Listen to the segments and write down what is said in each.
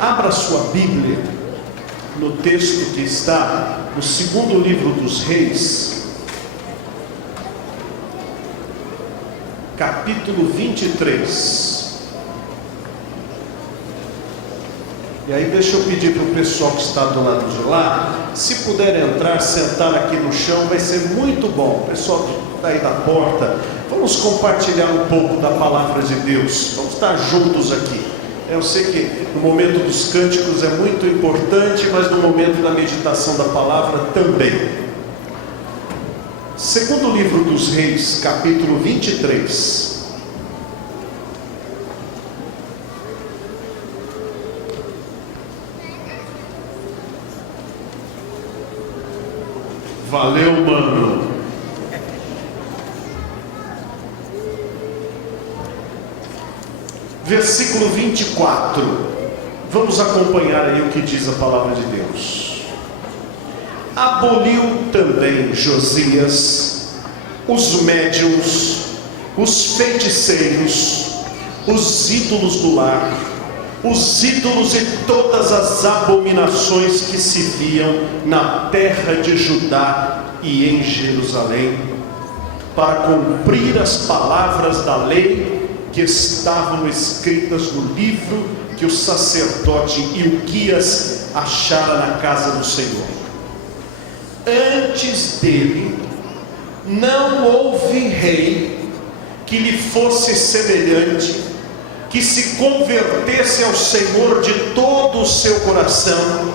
Abra sua Bíblia no texto que está no segundo livro dos Reis, capítulo 23. E aí deixa eu pedir para o pessoal que está do lado de lá, se puder entrar, sentar aqui no chão, vai ser muito bom. Pessoal que está aí da porta, vamos compartilhar um pouco da palavra de Deus, vamos estar juntos aqui. Eu sei que no momento dos cânticos é muito importante, mas no momento da meditação da palavra também. Segundo livro dos Reis, capítulo 23. Valeu, mano. Versículo 24. Vamos acompanhar aí o que diz a palavra de Deus. Aboliu também Josias os médiuns, os feiticeiros, os ídolos do lar, os ídolos e todas as abominações que se viam na terra de Judá e em Jerusalém, para cumprir as palavras da lei que estavam escritas no livro que o sacerdote Ilquias achara na casa do Senhor. Antes dele não houve rei que lhe fosse semelhante, que se convertesse ao Senhor de todo o seu coração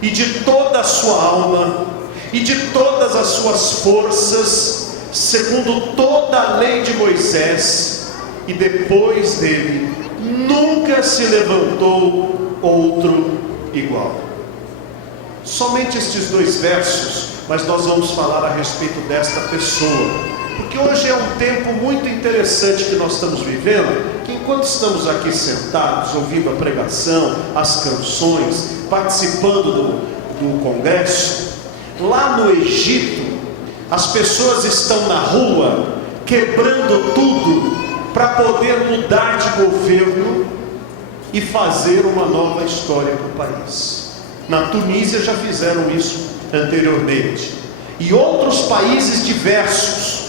e de toda a sua alma e de todas as suas forças, segundo toda a lei de Moisés. E depois dele nunca se levantou outro igual. Somente estes dois versos, mas nós vamos falar a respeito desta pessoa, porque hoje é um tempo muito interessante que nós estamos vivendo, que enquanto estamos aqui sentados, ouvindo a pregação, as canções, participando do congresso, lá no Egito, as pessoas estão na rua, quebrando tudo, para poder mudar de governo e fazer uma nova história para o país. Na Tunísia já fizeram isso anteriormente, e outros países diversos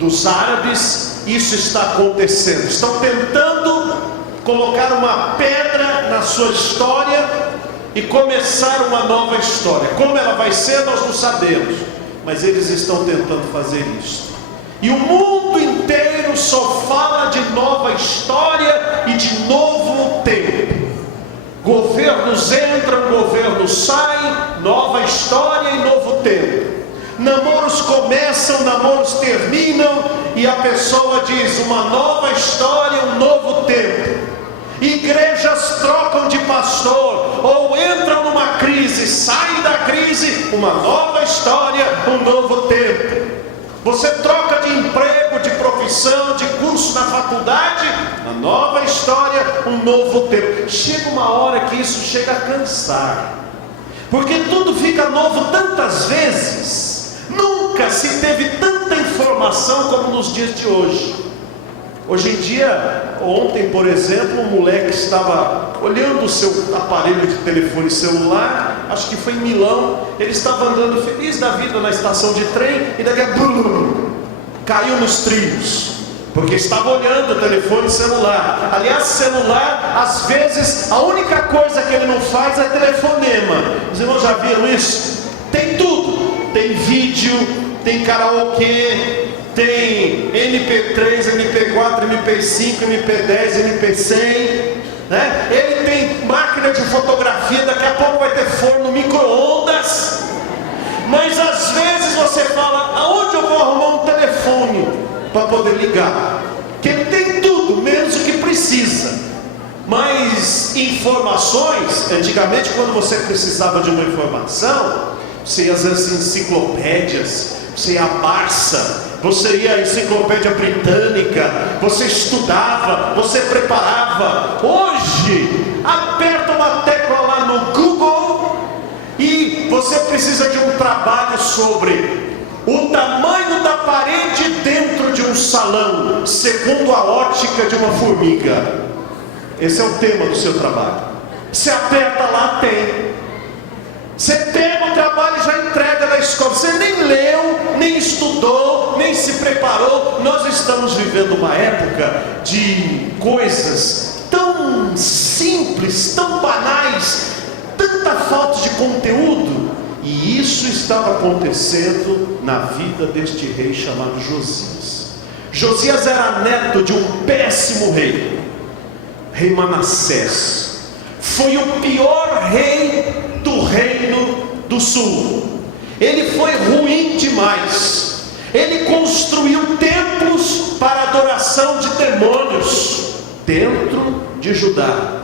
dos árabes, isso está acontecendo. Estão tentando colocar uma pedra na sua história e começar uma nova história. Como ela vai ser, nós não sabemos, mas eles estão tentando fazer isso. E o mundo inteiro só fala de nova história e de novo tempo. Governos entram, governos saem, nova história e novo tempo. Namoros começam, namoros terminam, e a pessoa diz uma nova história, um novo tempo. Igrejas trocam de pastor, ou entram numa crise, saem da crise, uma nova história, um novo tempo. Você troca de emprego, de profissão, de curso na faculdade, uma nova história, um novo tempo. Chega uma hora que isso chega a cansar, porque tudo fica novo tantas vezes. Nunca se teve tanta informação como nos dias de hoje. Hoje em dia, ontem por exemplo, um moleque estava olhando o seu aparelho de telefone celular, acho que foi em Milão, ele estava andando feliz da vida na estação de trem, e daqui a pouco caiu nos trilhos, porque estava olhando o telefone celular. Aliás, celular, às vezes, a única coisa que ele não faz é telefonema. Os irmãos já viram isso? Tem tudo, tem vídeo, tem karaokê, tem MP3, MP4, MP5, MP10, MP100, né? Ele tem máquina de fotografia, daqui a pouco vai ter forno micro-ondas. Mas às vezes você fala, aonde eu vou arrumar um telefone para poder ligar? Que ele tem tudo, menos o que precisa. Mas informações, antigamente quando você precisava de uma informação, você ia às vezes enciclopédias, você ia à Barça, você ia à Enciclopédia Britânica, você estudava, você preparava. Hoje, aperta uma tecla lá no Google e você precisa de um trabalho sobre o tamanho da parede dentro de um salão, segundo a ótica de uma formiga. Esse é o tema do seu trabalho. Você aperta lá, tem. Você pega o trabalho e já entrega na escola. Você nem leu, nem estudou, nem se preparou. Nós estamos vivendo uma época de coisas tão simples, tão banais, tanta falta de conteúdo. E isso estava acontecendo na vida deste rei chamado Josias. Josias era neto de um péssimo rei, rei Manassés. Foi o pior rei do reino do sul. Ele foi ruim demais. Ele construiu templos para adoração de demônios dentro de Judá.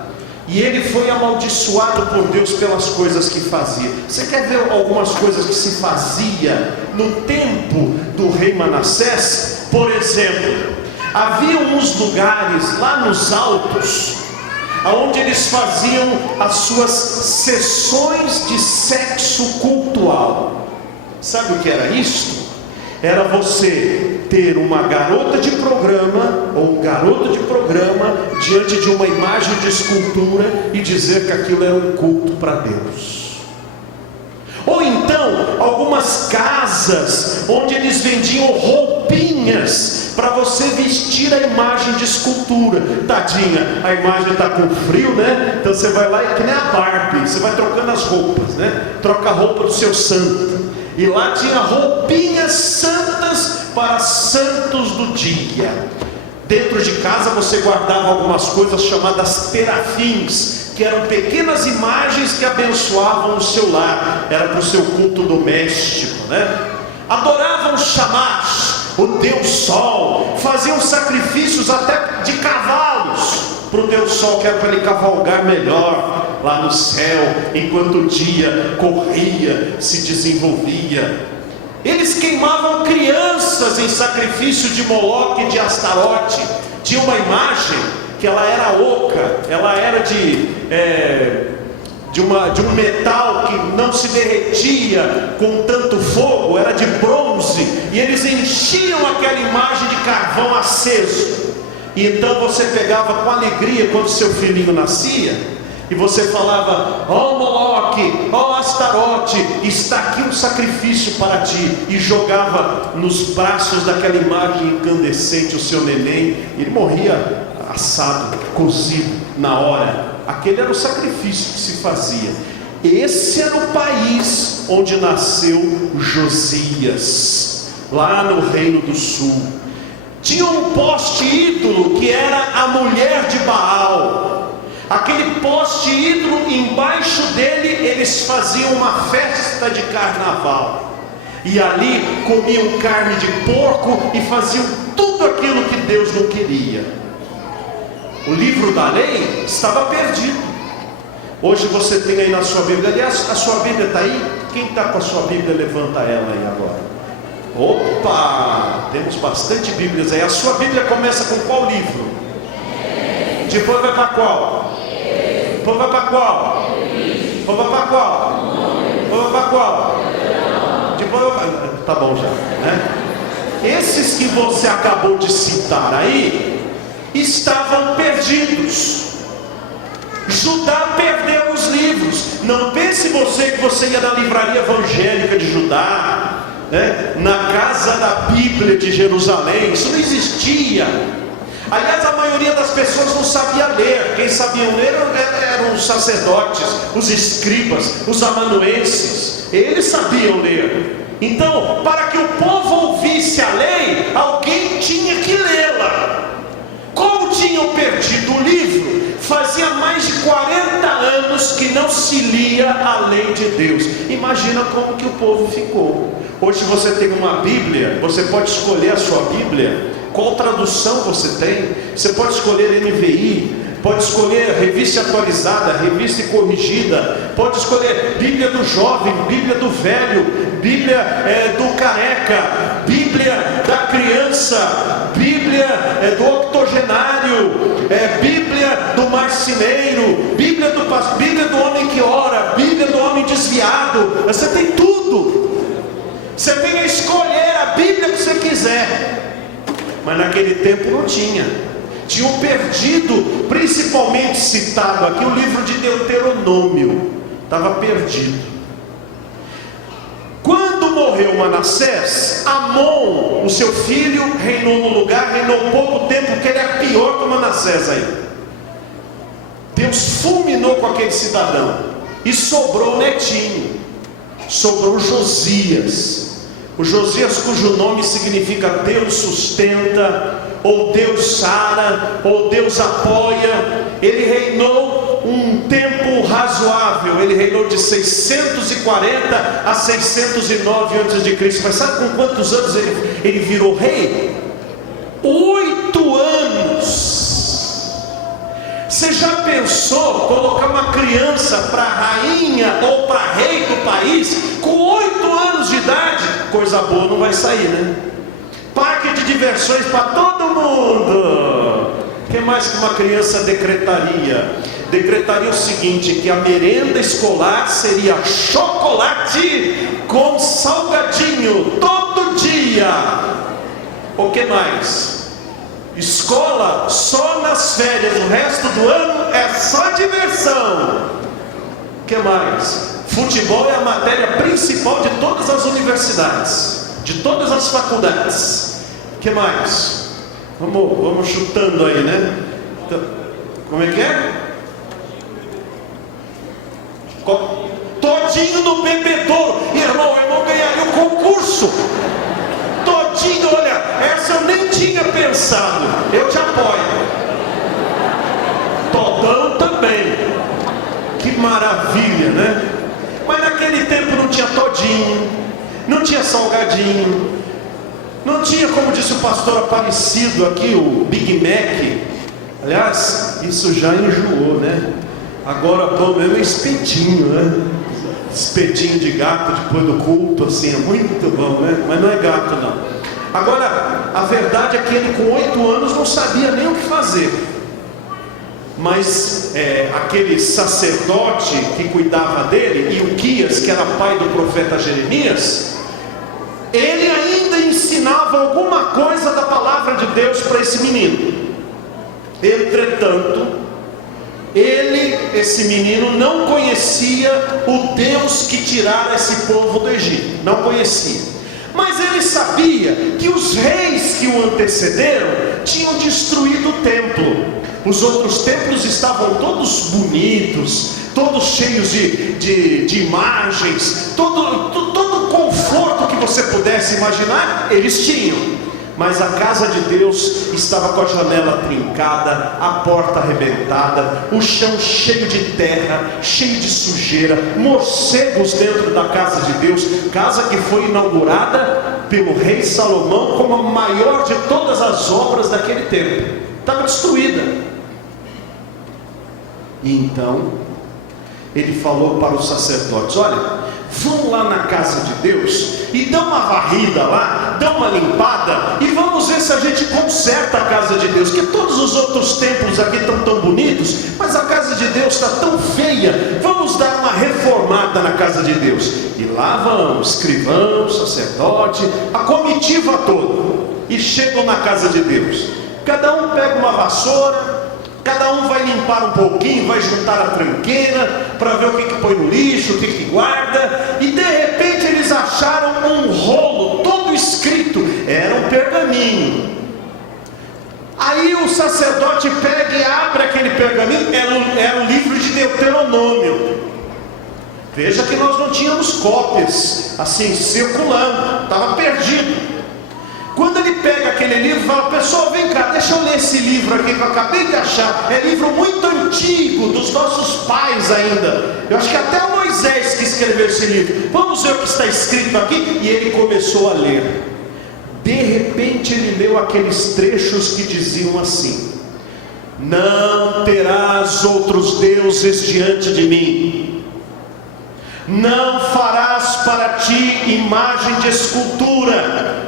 E ele foi amaldiçoado por Deus pelas coisas que fazia. Você quer ver algumas coisas que se fazia no tempo do rei Manassés? Por exemplo, havia uns lugares lá nos altos, onde eles faziam as suas sessões de sexo cultual. Sabe o que era isto? Era você ter uma garota de programa ou um garoto de programa diante de uma imagem de escultura e dizer que aquilo era um culto para Deus. Ou então, algumas casas onde eles vendiam roupinhas para você vestir a imagem de escultura. Tadinha, a imagem está com frio, né? Então você vai lá e que nem a Barbie, você vai trocando as roupas, né? Troca a roupa do seu santo. E lá tinha roupinhas santas para santos do dia. Dentro de casa você guardava algumas coisas chamadas terafins, que eram pequenas imagens que abençoavam o seu lar. Era para o seu culto doméstico, né? Adoravam Shamash, o Deus Sol. Faziam sacrifícios até de cavalos para o Deus Sol, que era para ele cavalgar melhor lá no céu, enquanto o dia corria, se desenvolvia. Eles queimavam crianças em sacrifício de Moloque e de Astarote. Tinha uma imagem que ela era oca, ela era de um metal que não se derretia com tanto fogo, era de bronze, e eles enchiam aquela imagem de carvão aceso. E então você pegava com alegria quando seu filhinho nascia, e você falava: ó Moloque, ó Astarote, está aqui um sacrifício para ti, e jogava nos braços daquela imagem incandescente o seu neném, e ele morria assado, cozido na hora. Aquele era o sacrifício que se fazia. Esse era o país onde nasceu Josias, lá no Reino do Sul. Tinha um poste ídolo que era a mulher de Baal. Aquele poste ídolo, embaixo dele eles faziam uma festa de carnaval, e ali comiam carne de porco e faziam tudo aquilo que Deus não queria. O livro da lei estava perdido. Hoje você tem aí na sua Bíblia, aliás, a sua Bíblia está aí? Quem está com a sua Bíblia, levanta ela aí agora. Opa, temos bastante Bíblias aí. A sua Bíblia começa com qual livro? Depois vai para qual? Depois vai para qual? Depois vai para qual? Depois vai para qual? Depois vai para... Tá bom já, né? Esses que você acabou de citar aí estavam perdidos. Judá perdeu os livros. Não pense você que você ia na livraria evangélica de Judá, né? Na casa da Bíblia de Jerusalém. Isso não existia. Aliás, a maioria das pessoas não sabia ler. Quem sabia ler eram os sacerdotes, os escribas, os amanuenses. Eles sabiam ler. Então, para que o povo ouvisse a lei, alguém tinha que lê-la. Como tinham perdido o livro, fazia mais de 40 anos que não se lia a lei de Deus. Imagina como que o povo ficou. Hoje você tem uma Bíblia, você pode escolher a sua Bíblia, qual tradução você tem. Você pode escolher NVI, pode escolher revista atualizada, revista corrigida, pode escolher Bíblia do jovem, Bíblia do velho, Bíblia do careca, Bíblia da criança, Bíblia do octogenário, Bíblia do marceneiro, Bíblia do homem que ora, Bíblia do homem desviado. Você tem tudo. Você tem a escolher a Bíblia que você quiser. Mas naquele tempo não tinha. tinham perdido, principalmente citado aqui, o livro de Deuteronômio, estava perdido. Quando morreu Manassés, Amon, o seu filho, reinou no lugar, reinou pouco tempo, porque ele é pior que Manassés ainda. Deus fulminou com aquele cidadão, e sobrou o netinho, sobrou Josias. O Josias, cujo nome significa Deus sustenta, ou Deus sara, ou Deus apoia. Ele reinou um tempo razoável, ele reinou de 640 a 609 a.C. Mas sabe com quantos anos ele virou rei? 8 anos. Você já pensou colocar uma criança para rainha ou para rei do país com 8 anos de idade? Coisa boa não vai sair, né? Parque de diversões para todo mundo. O que mais que uma criança decretaria? Decretaria o seguinte, que a merenda escolar seria chocolate com salgadinho todo dia. O que mais? Escola só nas férias, o resto do ano é só diversão. O que mais? Futebol é a matéria principal de todas as universidades, de todas as faculdades. O que mais? Vamos chutando aí, né? Como é que é? Todinho no bebedouro. Irmão ganharia o concurso. Todinho, olha, essa eu nem tinha pensado. Eu te apoio. Todão também. Que maravilha, né? Mas naquele tempo não tinha todinho, não tinha salgadinho, não tinha, como disse o pastor Aparecido aqui, o Big Mac. Aliás, isso já enjoou, né? Agora pão mesmo é espetinho, né? Espetinho de gato depois do culto, assim, é muito bom, né? Mas não é gato não. Agora, a verdade é que ele com 8 anos não sabia nem o que fazer. Mas aquele sacerdote que cuidava dele, Ilquias, que era pai do profeta Jeremias, ele ainda ensinava alguma coisa da palavra de Deus para esse menino. Entretanto, esse menino não conhecia o Deus que tirara esse povo do Egito, não conhecia. Mas ele sabia que os reis que o antecederam tinham destruído o templo. Os outros templos estavam todos bonitos, todos cheios de imagens, todo conforto que você pudesse imaginar, eles tinham. Mas a casa de Deus estava com a janela trincada, a porta arrebentada, o chão cheio de terra, cheio de sujeira, morcegos dentro da casa de Deus, casa que foi inaugurada pelo rei Salomão como a maior de todas as obras daquele tempo. Estava destruída. E então ele falou para os sacerdotes: olha, vão lá na casa de Deus e dão uma varrida lá, dão uma limpada, e vamos ver se a gente conserta a casa de Deus, que todos os outros templos aqui estão tão bonitos, mas a casa de Deus está tão feia. Vamos dar uma reformada na casa de Deus. E lá vão escrivão, sacerdote, a comitiva toda, e chegam na casa de Deus. Cada um pega uma vassoura, cada um vai limpar um pouquinho, vai juntar a tranqueira para ver o que põe no lixo, o que guarda. E de repente eles acharam um rolo todo escrito, era um pergaminho. Aí o sacerdote pega e abre aquele pergaminho, era o livro de Deuteronômio. Veja que nós não tínhamos cópias assim circulando, estava perdido. Quando ele pega aquele livro e fala: pessoal, vem cá, deixa eu ler esse livro aqui que eu acabei de achar. É livro muito antigo, dos nossos pais ainda. Eu acho que até o Moisés que escreveu esse livro. Vamos ver o que está escrito aqui. E ele começou a ler. De repente ele leu aqueles trechos que diziam assim: não terás outros deuses diante de mim, não farás para ti imagem de escultura,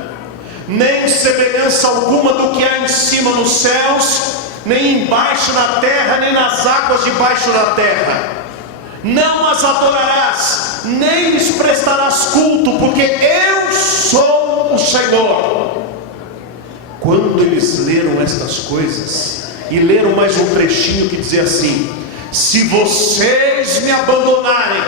nem semelhança alguma do que há em cima nos céus, nem embaixo na terra, nem nas águas debaixo da terra. Não as adorarás, nem lhes prestarás culto, porque eu sou o Senhor. Quando eles leram estas coisas, e leram mais um trechinho que dizia assim: se vocês me abandonarem,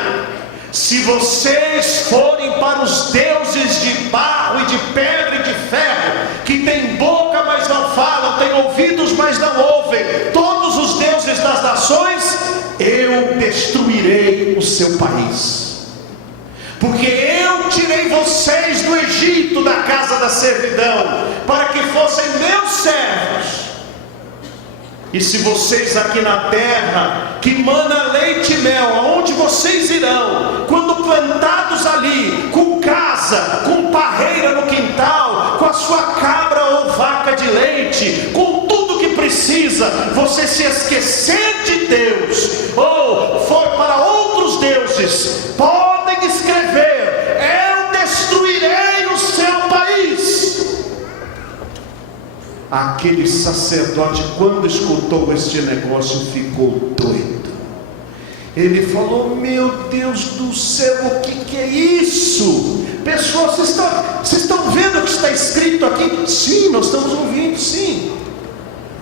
se vocês forem para os deuses de barro e de pedra e de ferro, que têm boca mas não falam, têm ouvidos mas não ouvem, todos os deuses das nações, eu destruirei o seu país, porque eu tirei vocês do Egito, da casa da servidão, para que fossem meus servos. E se vocês aqui na terra, que mana leite e mel, aonde vocês irão, quando plantados ali, com casa, com parreira no quintal, com a sua cabra ou vaca de leite, com tudo que precisa, você se esquecer de Deus, ou for para outros deuses, podem escrever: eu destruirei o seu país. Aquele sacerdote, quando escutou este negócio, ficou doido. Ele falou: meu Deus do céu, o que é isso? Pessoal, vocês estão vendo o que está escrito aqui? Sim, nós estamos ouvindo, sim.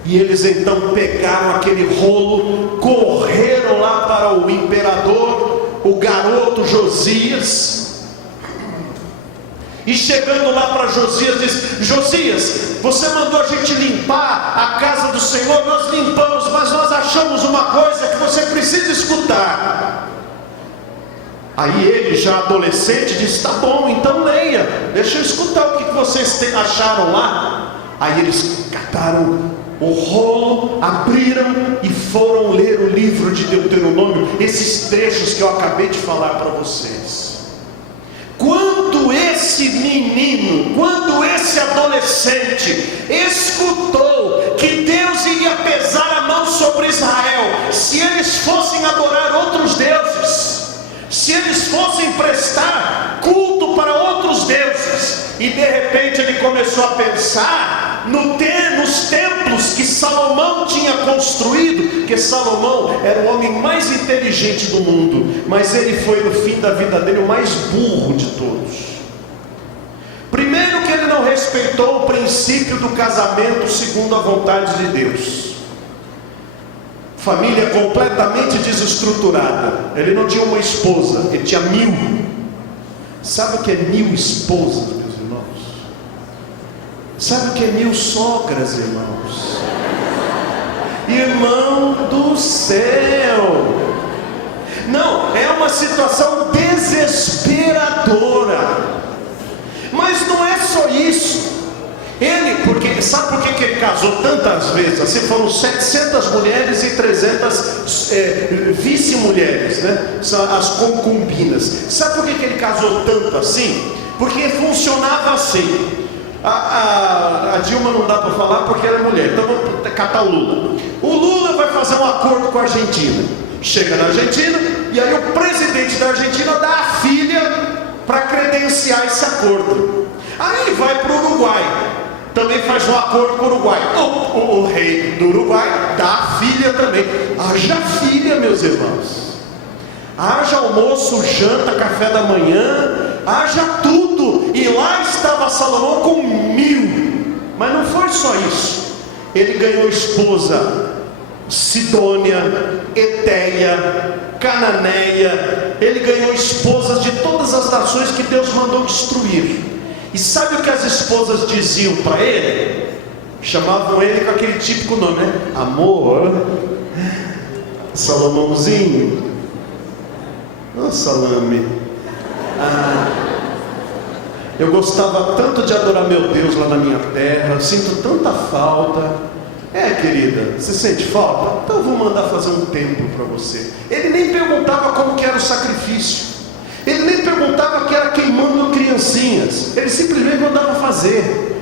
E eles então pegaram aquele rolo, correram lá para o imperador, o garoto Josias. E chegando lá para Josias, diz: Josias, você mandou a gente limpar a casa do Senhor, nós limpamos, mas nós achamos uma coisa que você precisa escutar. Aí ele, já adolescente, disse: tá bom, então leia, deixa eu escutar o que vocês acharam lá. Aí eles cataram o rolo, abriram e foram ler o livro de Deuteronômio, esses trechos que eu acabei de falar para vocês. Quando esse menino, quando esse adolescente escutou que Deus iria pesar a mão sobre Israel, se eles fossem adorar outros deuses, se eles fossem prestar culto para outros deuses, e de repente ele começou a pensar nos templos que Salomão tinha construído, porque Salomão era o homem mais inteligente do mundo, mas ele foi no fim da vida dele o mais burro de todos. Primeiro que ele não respeitou o princípio do casamento segundo a vontade de Deus. Família completamente desestruturada. Ele não tinha uma esposa, ele tinha 1000. Sabe o que é 1000 esposas, meus irmãos? Sabe o que é 1000 sogras, irmãos? Irmão do céu! Não, é uma situação desesperadora. Mas não é só isso. Sabe por que ele casou tantas vezes? Assim, foram 700 mulheres e 300 vice-mulheres, né? São as concubinas. Sabe por que ele casou tanto assim? Porque funcionava assim. A Dilma não dá para falar porque ela é mulher, então vamos catar o Lula. O Lula vai fazer um acordo com a Argentina. Chega na Argentina e aí o presidente da Argentina dá a filha para credenciar esse acordo. Aí ele vai para o Uruguai, também faz um acordo com o Uruguai. O rei do Uruguai dá a filha também. Haja filha, meus irmãos. Haja almoço, janta, café da manhã, haja tudo. E lá estava Salomão com 1000. Mas não foi só isso. Ele ganhou esposa Sidônia, Eteia, Cananeia. Ele ganhou esposas de todas as nações que Deus mandou destruir. E sabe o que as esposas diziam para ele? Chamavam ele com aquele típico nome, né? Amor, Salomãozinho, oh, salame. Eu gostava tanto de adorar meu Deus lá na minha terra, eu sinto tanta falta. Querida, você sente falta? Então eu vou mandar fazer um templo para você. Ele nem perguntava como que era o sacrifício, ele nem perguntava que era queimando criancinhas, ele simplesmente mandava fazer.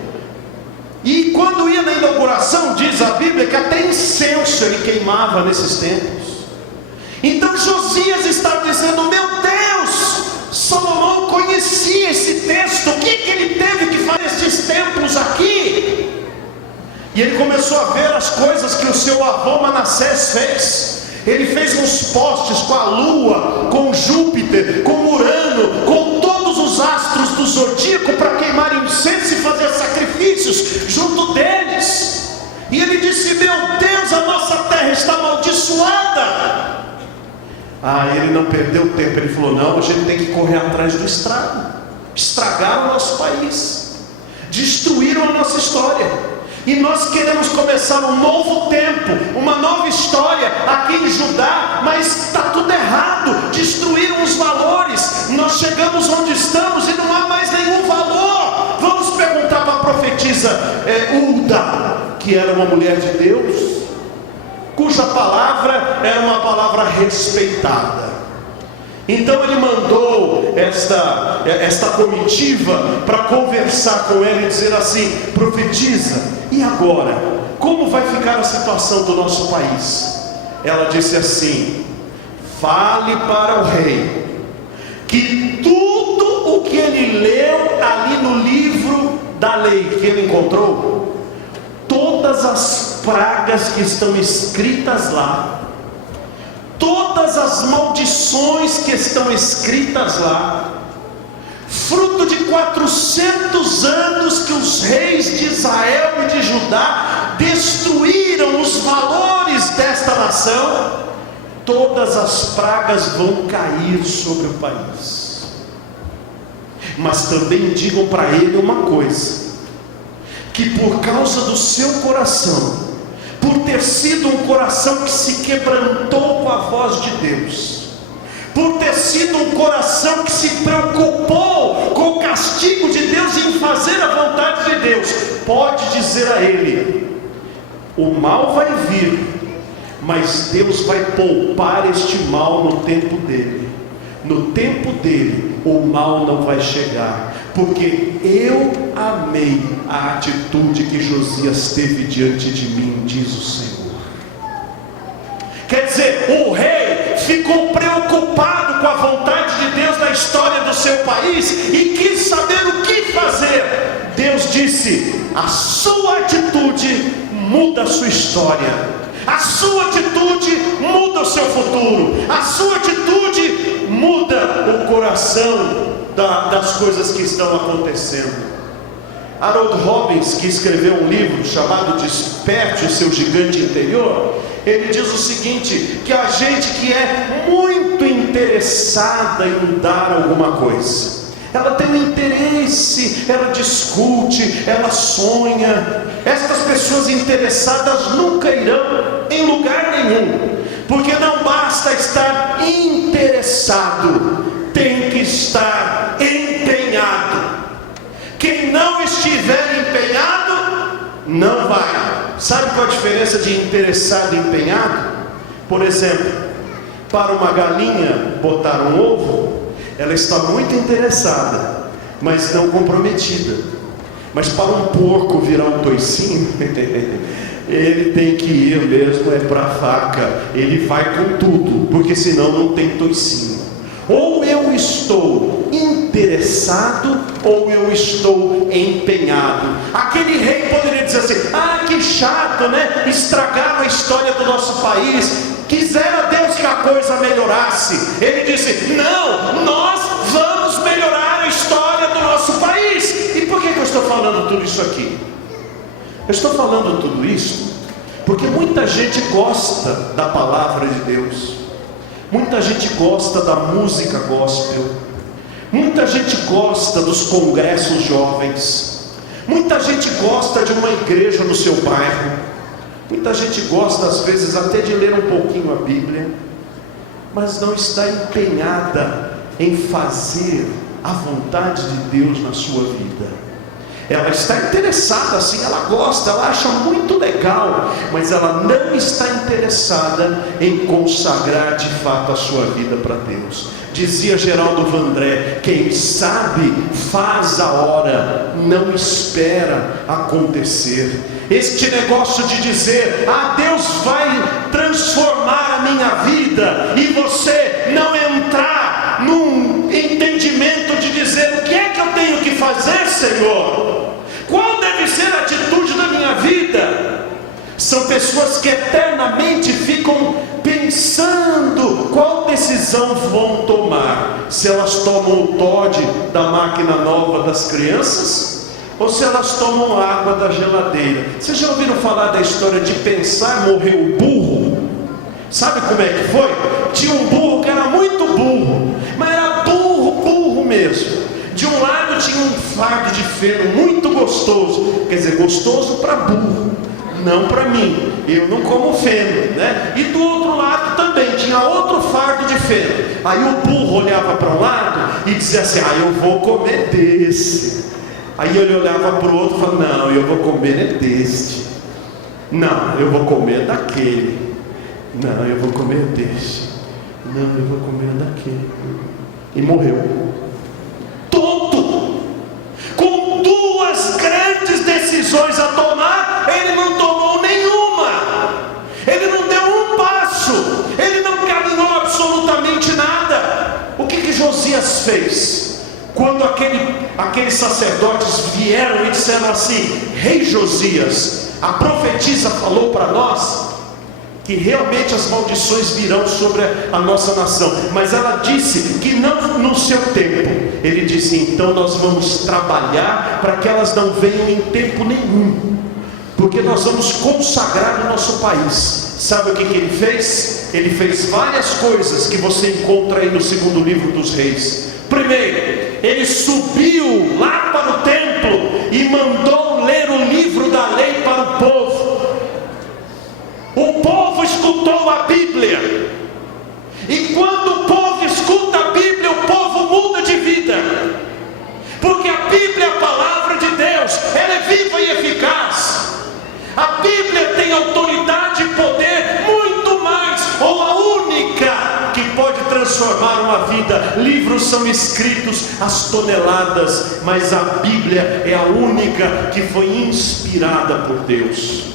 E quando ia na inauguração, diz a Bíblia que até incenso ele queimava nesses templos. Então Josias estava dizendo: meu Deus, Salomão conhecia esse texto, o que ele teve que fazer esses templos aqui? E ele começou a ver as coisas que o seu avô Manassés fez. Ele fez uns postes com a lua, com Júpiter, com Urano, com todos os astros do zodíaco, para queimar incenso e fazer sacrifícios junto deles. E ele disse: meu Deus, Ele não perdeu tempo, ele falou: não, a gente tem que correr atrás do estrago. Estragaram o nosso país, destruíram a nossa história, e nós queremos começar um novo tempo, uma nova história aqui em Judá, mas está tudo errado, destruíram os valores, nós chegamos onde estamos e não há mais nenhum valor. Vamos perguntar para a profetisa Hulda, que era uma mulher de Deus, cuja palavra era uma palavra respeitada. Então ele mandou esta comitiva para conversar com ela e dizer assim: profetiza, e agora? Como vai ficar a situação do nosso país? Ela disse assim: fale para o rei que tudo o que ele leu ali no livro da lei que ele encontrou, todas as pragas que estão escritas lá, todas as maldições que estão escritas lá, fruto de 400 anos que os reis de Israel e de Judá destruíram os valores desta nação, todas as pragas vão cair sobre o país. Mas também digam para ele uma coisa: que por causa do seu coração, por ter sido um coração que se quebrantou com a voz de Deus, por ter sido um coração que se preocupou com o castigo de Deus e em fazer a vontade de Deus, pode dizer a ele: o mal vai vir, mas Deus vai poupar este mal no tempo dele. No tempo dele o mal não vai chegar, porque eu amei a atitude que Josias teve diante de mim, diz o Senhor. Quer dizer, o rei ficou preocupado com a vontade de Deus na história do seu país e quis saber o que fazer. Deus disse: a sua atitude muda a sua história, a sua atitude muda o seu futuro, a sua atitude muda o coração das coisas que estão acontecendo. Harold Robbins, que escreveu um livro chamado Desperte o Seu Gigante Interior, ele diz o seguinte: que a gente que é muito interessada em dar alguma coisa, ela tem um interesse, ela discute, ela sonha. Estas pessoas interessadas nunca irão em lugar nenhum, porque não basta estar interessado, tem que estar empenhado. Quem não estiver empenhado, não vai. Sabe qual a diferença de interessado e empenhado? Por exemplo, para uma galinha botar um ovo, ela está muito interessada, mas não comprometida. Mas para um porco virar um toicinho, ele tem que ir mesmo para a faca, ele vai com tudo, porque senão não tem toicinho. Ou eu estou interessado, ou eu estou empenhado. Aquele rei poderia dizer assim: que chato, né? Estragaram a história do nosso país, quisera Deus que a coisa melhorasse. Ele disse: não, nós vamos melhorar a história do nosso país. E por que eu estou falando tudo isso aqui? Eu estou falando tudo isso porque muita gente gosta da palavra de Deus, muita gente gosta da música gospel, muita gente gosta dos congressos jovens, muita gente gosta de uma igreja no seu bairro, muita gente gosta às vezes até de ler um pouquinho a Bíblia, mas não está empenhada em fazer a vontade de Deus na sua vida. Ela está interessada assim, ela gosta, ela acha muito legal, mas ela não está interessada em consagrar de fato a sua vida para Deus. Dizia Geraldo Vandré: quem sabe faz a hora, não espera acontecer. Este negócio de dizer: Deus vai transformar a minha vida, e você não entrar num entendimento de dizer: o que é que eu tenho que fazer, Senhor? Qual deve ser a atitude da minha vida? São pessoas que eternamente ficam pensando qual decisão vão tomar, se elas tomam o Toddy da máquina nova das crianças, ou se elas tomam água da geladeira. Vocês já ouviram falar da história de pensar morrer o burro? Sabe como é que foi? Tinha um burro que era muito burro, mas era burro mesmo. De um lado tinha um fardo de feno muito gostoso, quer dizer, gostoso para burro, não para mim, eu não como feno, né? E do outro lado também tinha outro fardo de feno. Aí o burro olhava para um lado e dizia assim: eu vou comer desse. Aí ele olhava para o outro e falava: não, eu vou comer deste. Não, eu vou comer daquele. Não, eu vou comer deste. Não, eu vou comer daquele. E morreu. Tonto, com duas grandes decisões a tomar, ele não tomou nenhuma. Ele não deu um passo. Ele não caminhou absolutamente nada. O que Josias fez? Quando aqueles sacerdotes vieram e disseram assim: Rei Josias, a profetisa falou para nós que realmente as maldições virão sobre a nossa nação, mas ela disse que não no seu tempo. Ele disse: então nós vamos trabalhar para que elas não venham em tempo nenhum, porque nós vamos consagrar o nosso país. Sabe o que ele fez? Ele fez várias coisas que você encontra aí no segundo livro dos Reis. Primeiro, ele subiu lá para o templo e mandou ler o livro da lei para o povo. O povo escutou a Bíblia, e quando o povo escuta a Bíblia, o povo muda de vida, porque a Bíblia é a palavra de Deus, ela é viva e eficaz. A Bíblia tem autoridade e poder, muito mais, ou a única que pode transformar uma vida. Livros são escritos às toneladas, mas a Bíblia é a única que foi inspirada por Deus.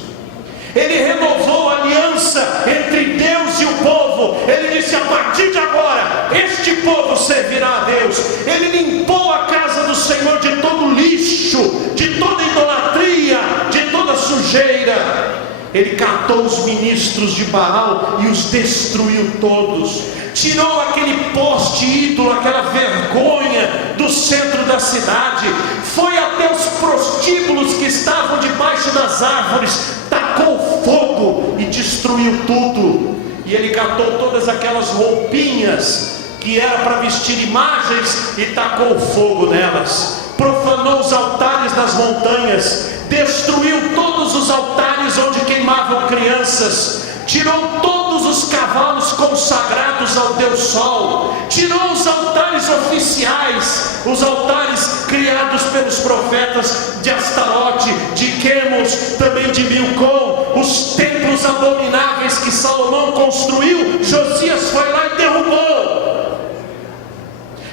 Ele renovou a aliança entre Deus e o povo. Ele disse: a partir de agora, este povo servirá a Deus. Ele limpou a casa do Senhor de todo lixo, de toda idolatria, de toda sujeira. Ele catou os ministros de Baal e os destruiu todos. Tirou aquele poste ídolo, aquela vergonha do centro da cidade. Foi até os prostíbulos que estavam debaixo das árvores, tacou fogo e destruiu tudo. E ele catou todas aquelas roupinhas que era para vestir imagens e tacou fogo nelas. Profanou os altares das montanhas, destruiu todos os altares onde queimavam crianças, tirou todos os cavalos consagrados ao Deus Sol, tirou os altares oficiais, os altares criados pelos profetas de Astarote, de Quemos, também de Milcom, os templos abomináveis que Salomão construiu. Josias foi lá e derrubou.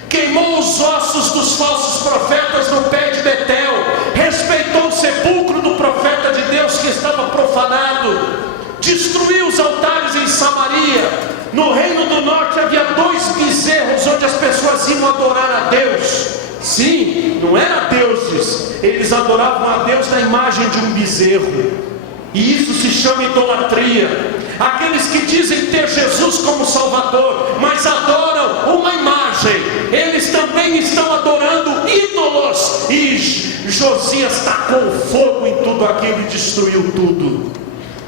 Queimou os ossos dos falsos profetas no pé de Betel, respeitou o sepulcro do profeta de Deus que estava profanado, destruiu os altares em Samaria. No reino do norte havia 2 bezerros onde as pessoas iam adorar a Deus. Sim, não eram deuses, eles adoravam a Deus na imagem de um bezerro, e isso se chama idolatria. Aqueles que dizem ter Jesus como Salvador, mas adoram uma imagem, eles também estão adorando ídolos. E Josias tacou fogo em tudo aquilo e destruiu tudo.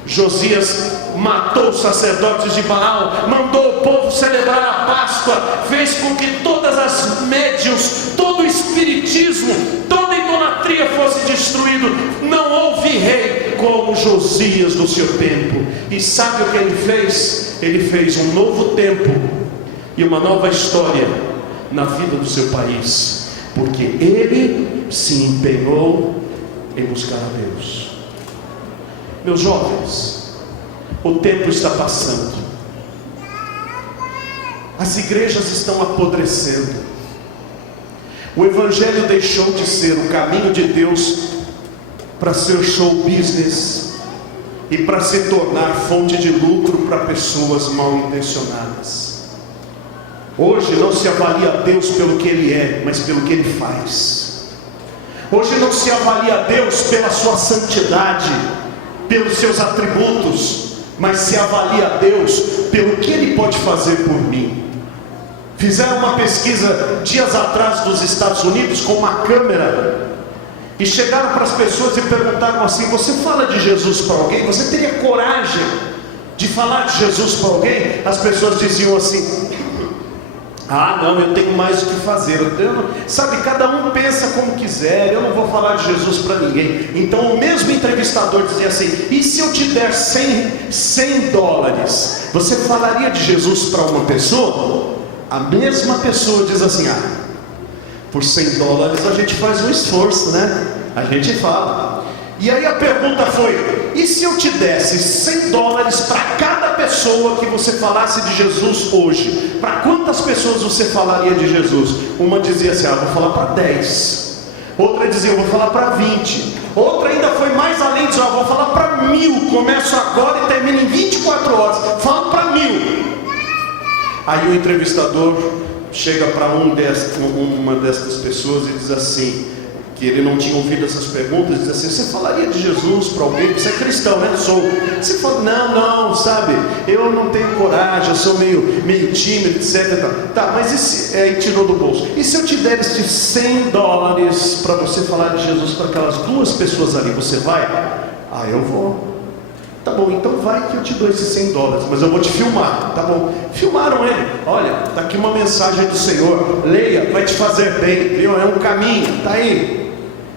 Josias matou os sacerdotes de Baal, mandou o povo celebrar a Páscoa, fez com que todas as médiuns, todo o espiritismo, toda a idolatria fosse destruído. Não houve rei como Josias no seu tempo. E sabe o que ele fez? Ele fez um novo tempo e uma nova história na vida do seu país, porque ele se empenhou em buscar a Deus. Meus jovens, o tempo está passando, as igrejas estão apodrecendo, o evangelho deixou de ser o caminho de Deus para ser show business e para se tornar fonte de lucro para pessoas mal intencionadas. Hoje não se avalia Deus pelo que Ele é, mas pelo que Ele faz. Hoje não se avalia Deus pela sua santidade, pelos seus atributos, mas se avalia Deus pelo que Ele pode fazer por mim. Fizeram uma pesquisa dias atrás dos Estados Unidos com uma câmera, e chegaram para as pessoas e perguntaram assim: você fala de Jesus para alguém? Você teria coragem de falar de Jesus para alguém, as pessoas diziam assim: ah, não, eu tenho mais o que fazer. Sabe, cada um pensa como quiser, eu não vou falar de Jesus para ninguém. Então o mesmo entrevistador dizia assim: e se eu te der $100, você falaria de Jesus para uma pessoa? A mesma pessoa diz assim: ah, por $100 a gente faz um esforço, né? A gente fala. E aí a pergunta foi: e se eu te desse $100 para cada pessoa que você falasse de Jesus hoje? Para quantas pessoas você falaria de Jesus? Uma dizia assim: ah, vou falar para 10. Outra dizia: eu vou falar para 20. Outra ainda foi mais além, dizia: eu vou falar para 1000. Começo agora e termino em 24 horas. Falo para 1000. Aí o entrevistador chega para uma destas pessoas e diz assim, que ele não tinha ouvido essas perguntas, diz assim: você falaria de Jesus para alguém? Você é cristão, né? Sou. Você fala: não, sabe, eu não tenho coragem, eu sou meio tímido, etc. Tá, mas e se, aí tirou do bolso: e se eu te der este $100 para você falar de Jesus para aquelas 2 pessoas ali, você vai? Ah, eu vou. Tá bom, então vai que eu te dou esses $100, mas eu vou te filmar, tá bom? Filmaram ele: olha, tá aqui uma mensagem do Senhor, leia, vai te fazer bem, viu? É um caminho, tá aí.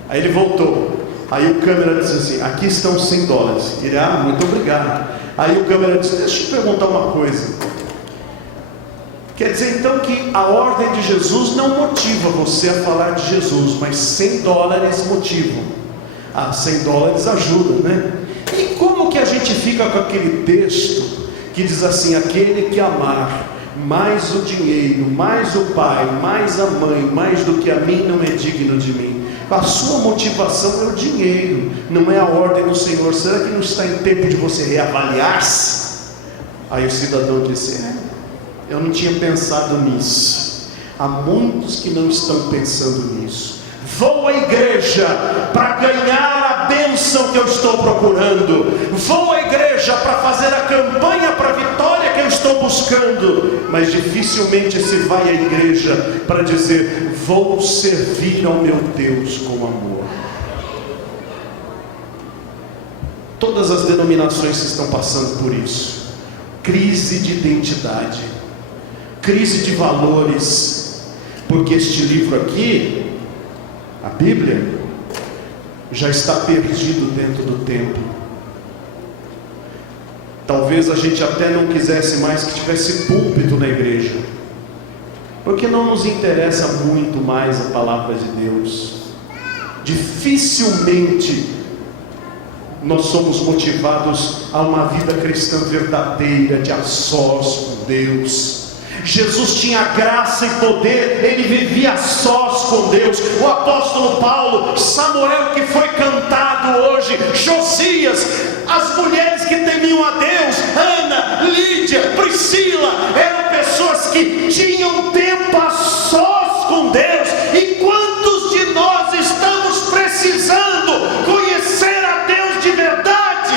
Aí ele voltou, aí o câmera disse assim: aqui estão $100. Ele: ah, muito obrigado. Aí o câmera disse: deixa eu te perguntar uma coisa. Quer dizer então que a ordem de Jesus não motiva você a falar de Jesus, mas $100 motivam. Ah, $100 ajuda, né? E como que a gente fica com aquele texto que diz assim: aquele que amar mais o dinheiro, mais o pai, mais a mãe, mais do que a mim, não é digno de mim? A sua motivação é o dinheiro, não é a ordem do Senhor. Será que não está em tempo de você reavaliar-se? Aí o cidadão disse: eu não tinha pensado nisso. Há muitos que não estão pensando nisso. Vou à igreja para ganhar a bênção que eu estou procurando. Vou à igreja para fazer a campanha para a vitória que eu estou buscando. Mas dificilmente se vai à igreja para dizer: vou servir ao meu Deus com amor. Todas as denominações estão passando por isso. Crise de identidade, crise de valores. Porque este livro aqui, a Bíblia, já está perdido dentro do templo. Talvez a gente até não quisesse mais que tivesse púlpito na igreja, porque não nos interessa muito mais a palavra de Deus. Dificilmente nós somos motivados a uma vida cristã verdadeira, de a sós com Deus. Jesus tinha graça e poder, ele vivia a sós com Deus. O apóstolo Paulo, Samuel que foi cantado hoje, Josias, as mulheres que temiam a Deus, Ana, Lídia, Priscila, eram pessoas que tinham tempo a sós com Deus. E quantos de nós estamos precisando conhecer a Deus de verdade?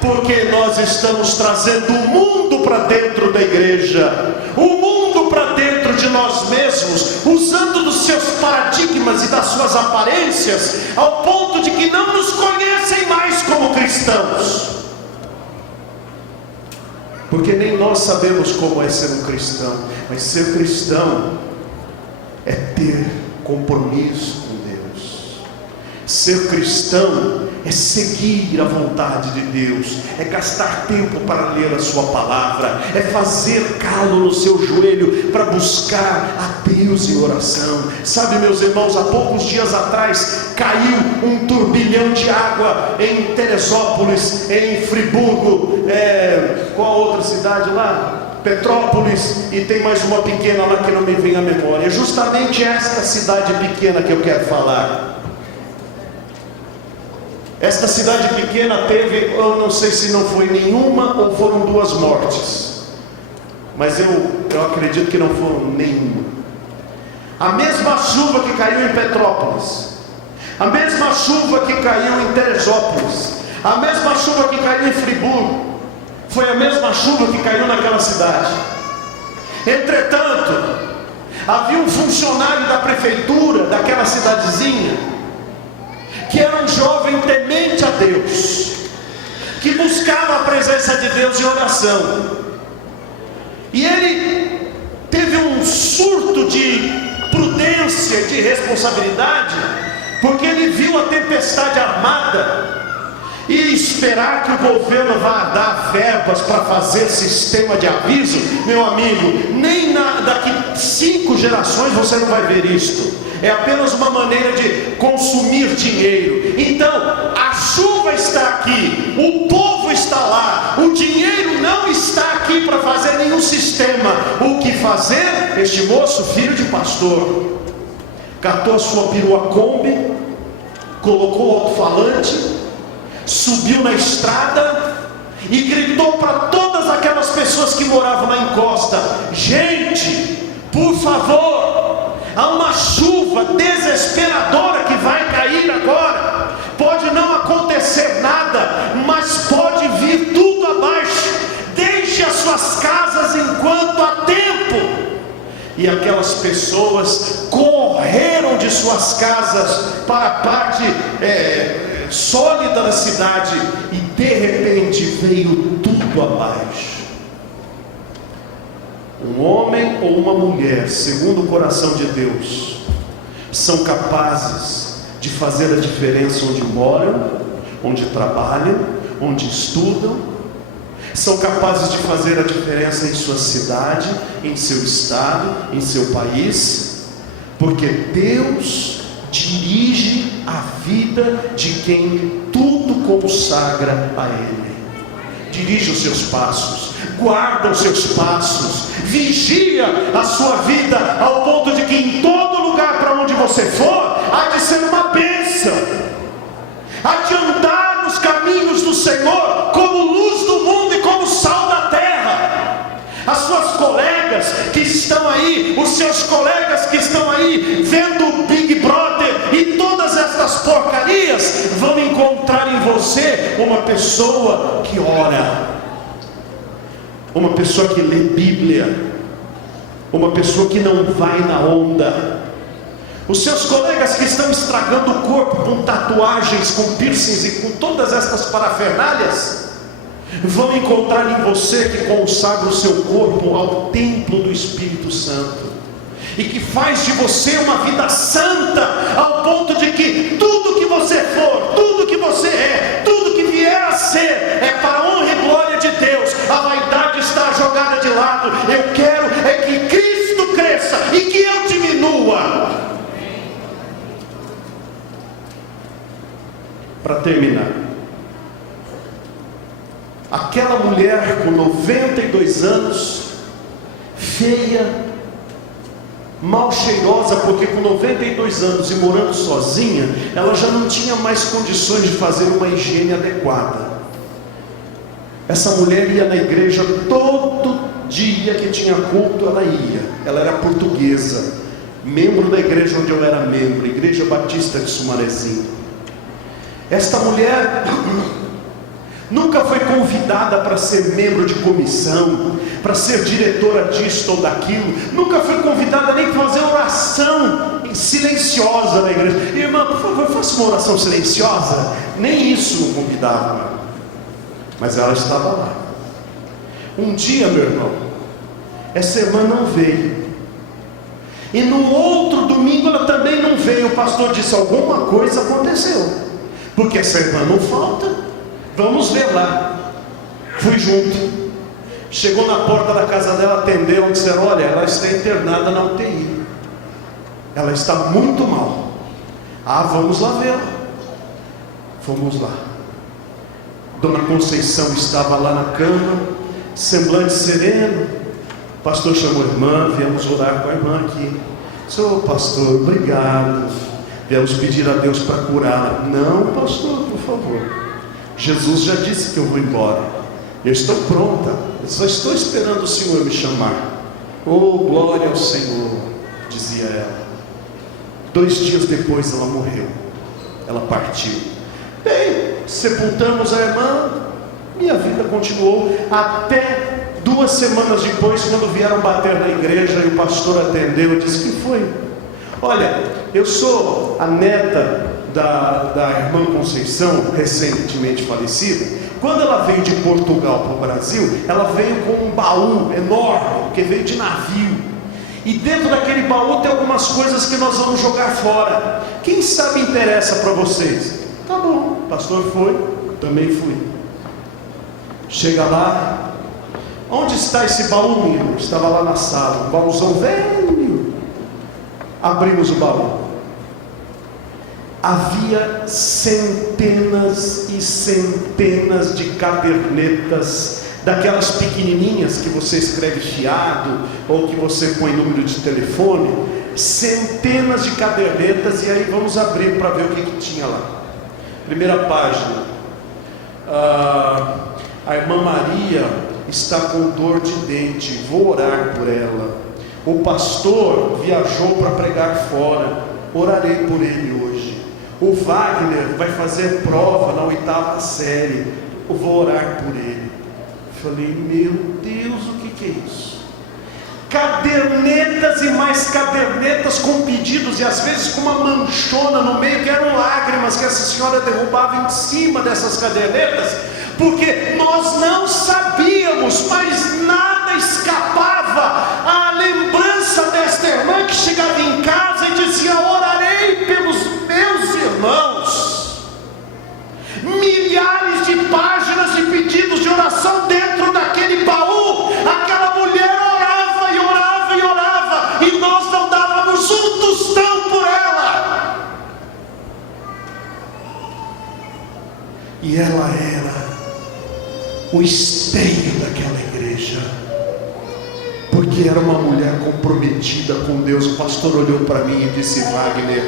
Porque nós estamos trazendo o mundo para dentro da igreja, o mundo para dentro de nós mesmos, usando dos seus paradigmas e das suas aparências, ao ponto de que não nos conhecem mais como cristãos. Porque nem nós sabemos como é ser um cristão. Mas ser cristão é ter compromisso com Deus. Ser cristão é seguir a vontade de Deus, é gastar tempo para ler a sua palavra, é fazer calo no seu joelho para buscar a Deus em oração. Sabe, meus irmãos, há poucos dias atrás caiu um turbilhão de água em Teresópolis, em Friburgo, qual outra cidade lá? Petrópolis, e tem mais uma pequena lá que não me vem à memória. É justamente esta cidade pequena que eu quero falar. Esta cidade pequena teve, eu não sei se não foi nenhuma ou foram 2 mortes, mas eu acredito que não foram nenhuma. A mesma chuva que caiu em Petrópolis, a mesma chuva que caiu em Teresópolis, a mesma chuva que caiu em Friburgo, foi a mesma chuva que caiu naquela cidade. Entretanto, havia um funcionário da prefeitura daquela cidadezinha, que era um jovem temente a Deus, que buscava a presença de Deus em oração. E ele teve um surto de prudência, de responsabilidade, porque ele viu a tempestade armada. E esperar que o governo vá dar verbas para fazer sistema de aviso, meu amigo, nem daqui 5 gerações você não vai ver isto. É apenas uma maneira de consumir dinheiro. Então, a chuva está aqui, o povo está lá, o dinheiro não está aqui para fazer nenhum sistema. O que fazer? Este moço, filho de pastor, catou a sua perua Kombi, colocou o alto-falante, subiu na estrada e gritou para todas aquelas pessoas que moravam na encosta: gente, por favor, há uma chuva desesperadora que vai cair agora. Pode não acontecer nada, mas pode vir tudo abaixo. Deixe as suas casas enquanto há tempo. E aquelas pessoas correram de suas casas para a parte sólida da cidade, e de repente veio tudo abaixo. Um homem ou uma mulher, segundo o coração de Deus, são capazes de fazer a diferença onde moram, onde trabalham, onde estudam. São capazes de fazer a diferença em sua cidade, em seu estado, em seu país, porque Deus dirige a vida de quem tudo consagra a Ele. Dirige os seus passos, guarda os seus passos, vigia a sua vida, ao ponto de que em todo lugar para onde você for, há de ser uma bênção, há de andar nos caminhos do Senhor como luz do mundo e como sal da terra. As suas colegas que estão aí, os seus colegas que estão aí vendo o Big Brother e todas essas porcarias, vão encontrar em você uma pessoa que ora, uma pessoa que lê Bíblia, uma pessoa que não vai na onda. Os seus colegas que estão estragando o corpo com tatuagens, com piercings e com todas estas parafernálias, vão encontrar em você que consagra o seu corpo ao templo do Espírito Santo, e que faz de você uma vida santa, ao ponto de que tudo que você for, tudo que você é, tudo que vier a ser, é para a honra e glória de Deus. A vaidade está jogada de lado. Eu quero é que Cristo cresça e que eu diminua. Para terminar, aquela mulher com 92 anos, feia, mal cheirosa, porque com 92 anos e morando sozinha, ela já não tinha mais condições de fazer uma higiene adequada. Essa mulher ia na igreja todo dia que tinha culto, ela ia. Ela era portuguesa, membro da igreja onde eu era membro, Igreja Batista de Sumarezinho. Esta mulher nunca foi convidada para ser membro de comissão, para ser diretora disto ou daquilo. Nunca foi convidada nem para fazer oração silenciosa na igreja. Irmã, por favor, faça uma oração silenciosa. Nem isso não convidava. Mas ela estava lá. Um dia, meu irmão, essa irmã não veio. E no outro domingo ela também não veio. O pastor disse: alguma coisa aconteceu, porque essa irmã não falta. Vamos ver lá. Fui junto. Chegou na porta da casa dela, atendeu e disseram: olha, ela está internada na UTI. Ela está muito mal. Ah, vamos lá vê-la. Fomos lá. Dona Conceição estava lá na cama, semblante sereno. O pastor chamou a irmã, viemos orar com a irmã aqui. Senhor pastor, obrigado. Viemos pedir a Deus para curá-la. Não, pastor, por favor. Jesus já disse que eu vou embora. Eu estou pronta. Eu só estou esperando o Senhor me chamar. Oh, glória ao Senhor, dizia ela. 2 dias depois ela morreu. Ela partiu. Bem, sepultamos a irmã. Minha vida continuou até 2 semanas depois, quando vieram bater na igreja e o pastor atendeu e disse: que foi? Olha, eu sou a neta da irmã Conceição, recentemente falecida, Quando ela veio de Portugal para o Brasil, ela veio com um baú enorme, porque veio de navio. E dentro daquele baú tem algumas coisas que nós vamos jogar fora. Quem sabe interessa para vocês? Tá bom, o pastor foi, também fui. Chega lá, onde está esse baú, meu irmão? Estava lá na sala, um baúzão velho. Abrimos o baú. Havia centenas e centenas de cadernetas, daquelas pequenininhas que você escreve fiado, ou que você põe número de telefone, centenas de cadernetas. E aí vamos abrir para ver o que tinha lá. Primeira página, a irmã Maria está com dor de dente, vou orar por ela. O pastor viajou para pregar fora, orarei por ele hoje. O Wagner vai fazer prova na 8ª série, eu vou orar por ele. Falei, meu Deus, o que é isso? Cadernetas e mais cadernetas com pedidos, e às vezes com uma manchona no meio, que eram lágrimas que essa senhora derrubava em cima dessas cadernetas, porque nós não sabíamos, mas nada escapava à lembrança desta irmã que chegava em casa e dizia, orarei pelos meus irmãos. Milhares de páginas de pedidos de oração dentro daquele baú. Aquela mulher orava e orava e orava, e nós não dávamos um tostão por ela. E ela era o esteio daquela igreja, porque era uma mulher comprometida com Deus. O pastor olhou para mim e disse, Wagner,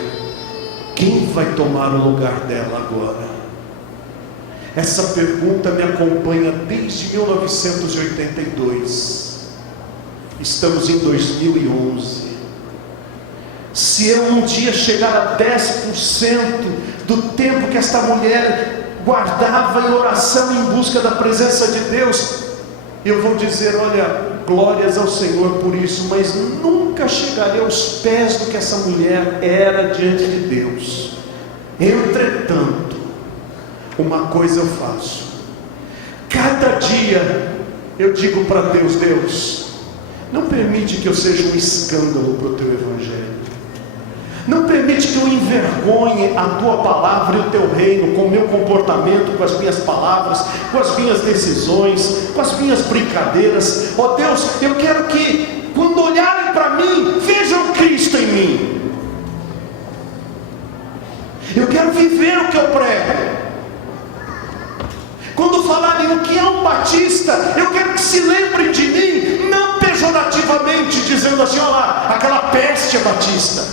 quem vai tomar o lugar dela agora? Essa pergunta me acompanha desde 1982. Estamos em 2011. Se eu um dia chegar a 10% do tempo que esta mulher guardava em oração, em busca da presença de Deus, eu vou dizer, olha, glórias ao Senhor por isso, mas nunca chegarei aos pés do que essa mulher era diante de Deus. Entretanto, uma coisa eu faço, cada dia eu digo para Deus, Deus, não permite que eu seja um escândalo para o teu evangelho, não permite que eu envergonhe a tua palavra e o teu reino com o meu comportamento, com as minhas palavras, com as minhas decisões, com as minhas brincadeiras. Ó Deus, eu quero que quando olharem para mim, vejam Cristo em mim. Eu quero viver o que eu prego. Quando falarem o que é um batista, eu quero que se lembrem de mim, não pejorativamente, dizendo assim, olha lá, aquela peste é batista,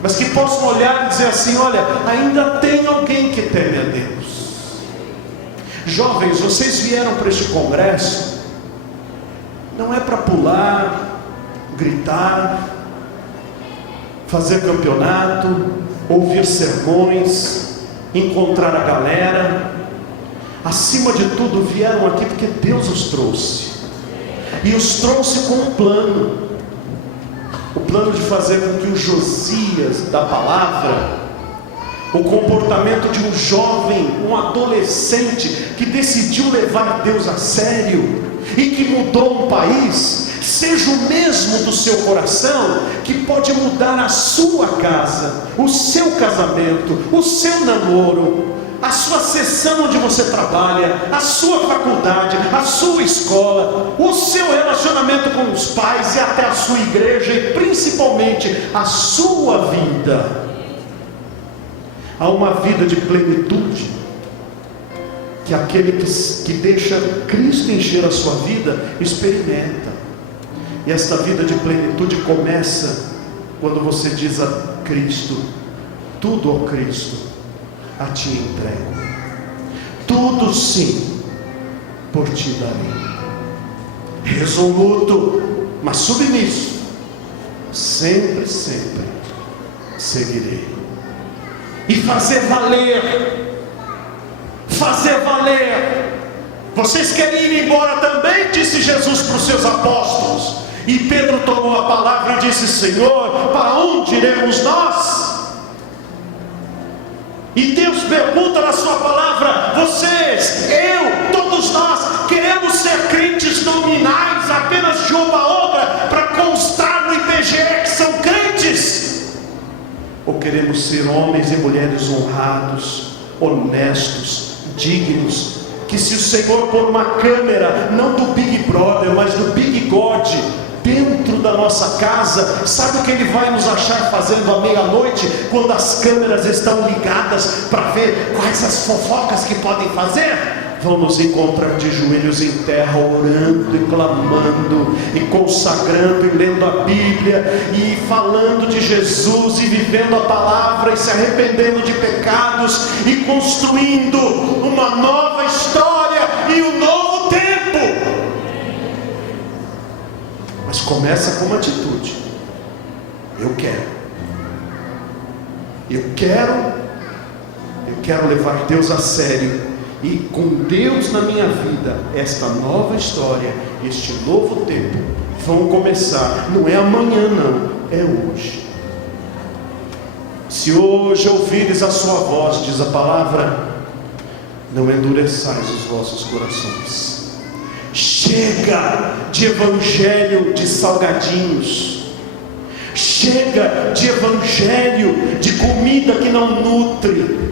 mas que possam olhar e dizer assim, olha, ainda tem alguém que teme a Deus. Jovens, vocês vieram para este congresso, não é para pular, gritar, fazer campeonato, ouvir sermões, encontrar a galera. Acima de tudo, vieram aqui porque Deus os trouxe, e os trouxe com um plano. O plano de fazer com que o Josias da palavra, o comportamento de um jovem, um adolescente que decidiu levar Deus a sério e que mudou um país, seja o mesmo do seu coração, que pode mudar a sua casa, o seu casamento, o seu namoro, a sua seção onde você trabalha, a sua faculdade, a sua escola, o seu relacionamento com os pais e até a sua igreja, e principalmente a sua vida. Há uma vida de plenitude que aquele que deixa Cristo encher a sua vida experimenta. E esta vida de plenitude começa quando você diz a Cristo, tudo ao Cristo a ti entrego, tudo sim por ti darei. Resoluto, mas submisso, sempre seguirei. E fazer valer. Vocês querem ir embora também? Disse Jesus para os seus apóstolos. E Pedro tomou a palavra e disse, Senhor, para onde iremos nós? E Deus pergunta na sua palavra: vocês, eu, todos nós, queremos ser crentes nominais, apenas de uma a outra, para constar no IBGE que são crentes? Ou queremos ser homens e mulheres honrados, honestos, dignos, que se o Senhor pôr uma câmera, não do Big Brother, mas do Big God, dentro da nossa casa, sabe o que Ele vai nos achar fazendo à meia-noite, quando as câmeras estão ligadas, para ver quais as fofocas que podem fazer? Vão nos encontrar de joelhos em terra, orando e clamando, e consagrando, e lendo a Bíblia, e falando de Jesus, e vivendo a palavra, e se arrependendo de pecados, e construindo uma nova história, e um novo tempo. Mas começa com uma atitude: eu quero levar Deus a sério, e com Deus na minha vida, esta nova história, este novo tempo, vão começar. Não é amanhã não, é hoje. Se hoje ouvires a sua voz, diz a palavra, não endureçais os vossos corações. Chega de evangelho de salgadinhos, chega de evangelho de comida que não nutre,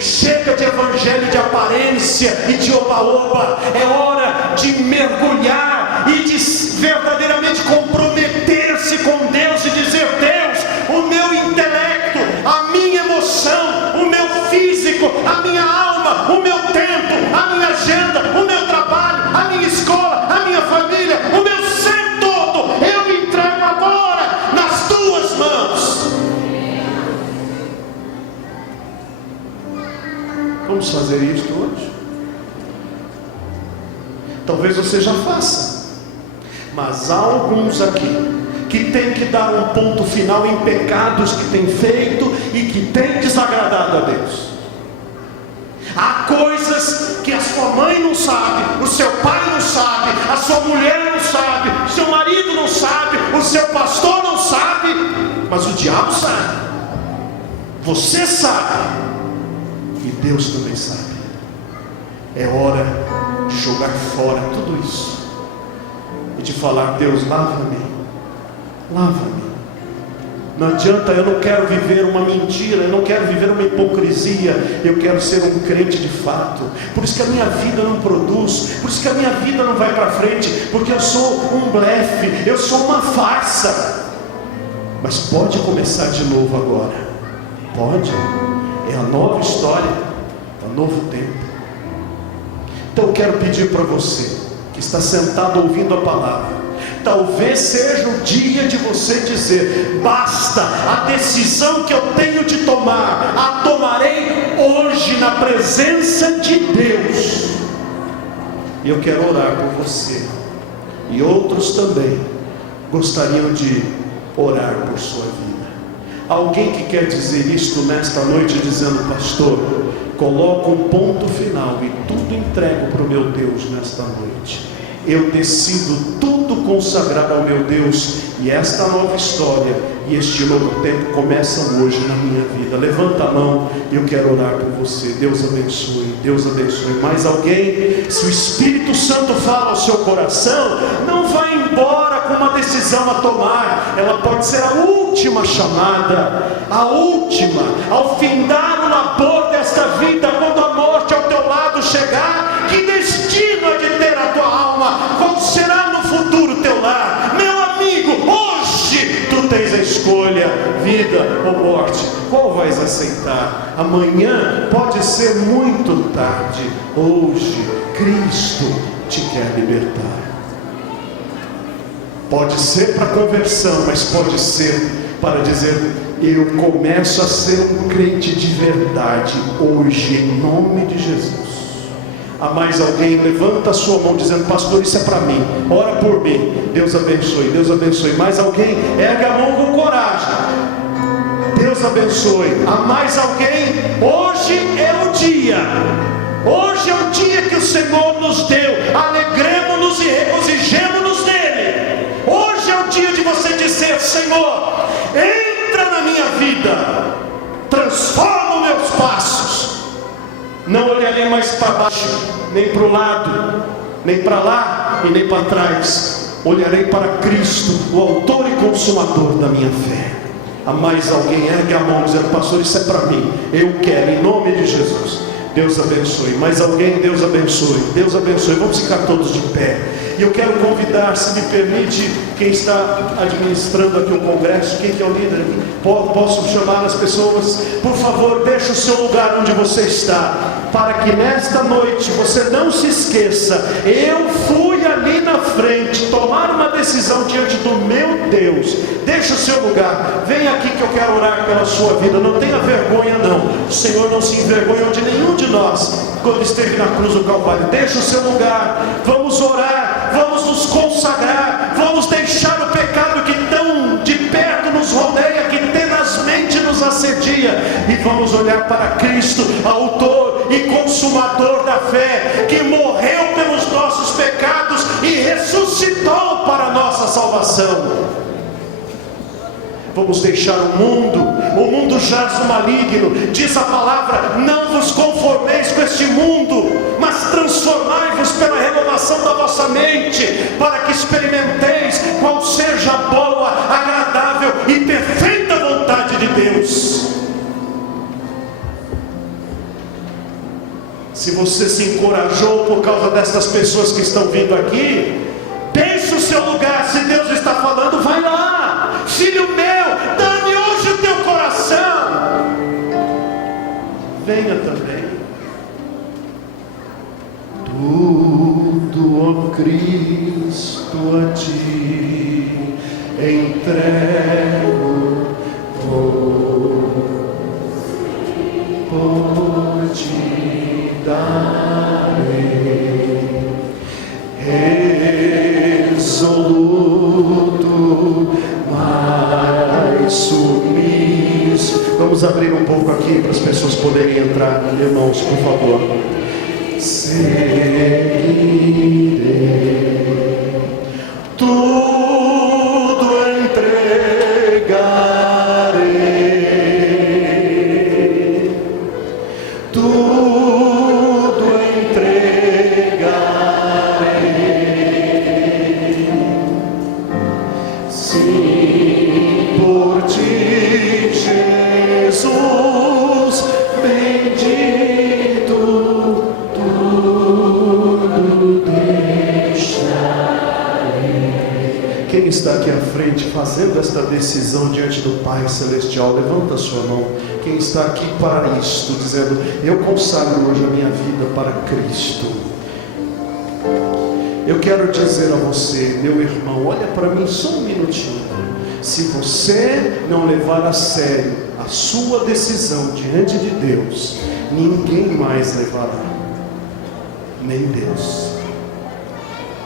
chega de evangelho de aparência e de oba-oba. É hora de mergulhar e de verdadeiramente comprometer-se com Deus e dizer: Deus, o meu intelecto, a minha emoção, o meu físico, a minha alma, o meu tempo, a minha agenda, o meu trabalho, a minha escola, a minha família, o meu ser todo, eu entrego agora nas tuas mãos. Vamos fazer isto hoje? Talvez você já faça, mas há alguns aqui que tem que dar um ponto final em pecados que tem feito e que tem desagradado a Deus. Há coisas que a sua mãe não sabe, o seu pai não sabe, a sua mulher não sabe, o seu marido não sabe, o seu pastor não sabe, mas o diabo sabe, você sabe, e Deus também sabe. É hora de jogar fora tudo isso e de falar: Deus, lava-me, lava-me. Não adianta, eu não quero viver uma mentira, eu não quero viver uma hipocrisia, eu quero ser um crente de fato. Por isso que a minha vida não produz, por isso que a minha vida não vai para frente, porque eu sou um blefe, eu sou uma farsa. Mas pode começar de novo agora, pode, é a nova história, é o novo tempo. Então eu quero pedir para você, que está sentado ouvindo a palavra, talvez seja o dia de você dizer: basta, a decisão que eu tenho de tomar, a tomarei hoje na presença de Deus. E eu quero orar por você, e outros também gostariam de orar por sua vida. Alguém que quer dizer isto nesta noite, dizendo: pastor, coloco um ponto final e tudo entrego para o meu Deus nesta noite. Eu decido tudo consagrar ao meu Deus, e esta nova história e este novo tempo começam hoje na minha vida. Levanta a mão, eu quero orar por você. Deus abençoe, Deus abençoe. Mais alguém? Se o Espírito Santo fala ao seu coração, não vá embora com uma decisão a tomar. Ela pode ser a última chamada, a última, ao findar o labor desta vida, quando a morte ao teu lado chegar. Que destino é de ter a tua alma? Qual será no futuro teu lar? Meu amigo, hoje tu tens a escolha, vida ou morte. Qual vais aceitar? Amanhã pode ser muito tarde. Hoje Cristo te quer libertar. Pode ser para conversão, mas pode ser para dizer: eu começo a ser um crente de verdade hoje, em nome de Jesus. Há mais alguém? Levanta a sua mão dizendo: pastor, isso é para mim, ora por mim. Deus abençoe, Deus abençoe. Mais alguém? Ergue a mão com coragem. Deus abençoe. Há mais alguém? Hoje é o dia, hoje é o dia que o Senhor nos deu. Alegremos-nos e regozijemos-nos nele. Hoje é o dia de você dizer: Senhor, entra na minha vida, transforma os meus passos, olharei mais para baixo, nem para o lado, nem para lá e nem para trás. Olharei para Cristo, o autor e consumador da minha fé. Há mais alguém? Ergue a mão dizendo: pastor, isso é para mim, eu quero, em nome de Jesus. Deus abençoe. Mais alguém? Deus abençoe. Deus abençoe. Vamos ficar todos de pé. E eu quero convidar, se me permite, quem está administrando aqui o congresso, quem que é o líder? Posso chamar as pessoas? Por favor, deixe o seu lugar onde você está, para que nesta noite você não se esqueça: eu fui ali na frente tomar uma decisão diante do meu Deus. Deixe o seu lugar, vem aqui que eu quero orar pela sua vida. Não tenha vergonha não, o Senhor não se envergonhou de nenhum de nós quando esteve na cruz do Calvário. Deixe o seu lugar, vamos orar, vamos nos consagrar, vamos deixar o pecado que tão de perto nos rodeia, que tenazmente nos assedia, e vamos olhar para Cristo, autor e consumador da fé, que morreu pelos nossos pecados e ressuscitou para a nossa salvação. Vamos deixar o mundo jaz no maligno. Diz a palavra: não vos conformeis com este mundo, mas transformai-vos pela renovação da vossa mente, para que experimenteis qual seja a boa, agradável e perfeita vontade de Deus. Se você se encorajou por causa dessas pessoas que estão vindo aqui, deixe o seu lugar. Se Deus está falando, vai lá. Filho meu, dá-me hoje o teu coração. Venha também. Tudo, ó Cristo, a ti entrego, por te darei, resoluto, mais submisso. Vamos abrir um pouco aqui para as pessoas poderem entrar, irmãos, por favor. Seguirei, tudo entregarei, tudo entregarei, sim, por ti, Jesus bendito, tudo deixarei. Quem está aqui à frente fazendo esta decisão diante do Pai Celestial, levanta a sua mão. Quem está aqui para isto, dizendo: eu consagro hoje a minha vida para Cristo. Eu quero dizer a você, meu irmão, olha para mim só um minutinho. Se você não levar a sério a sua decisão diante de Deus, ninguém mais levará, nem Deus.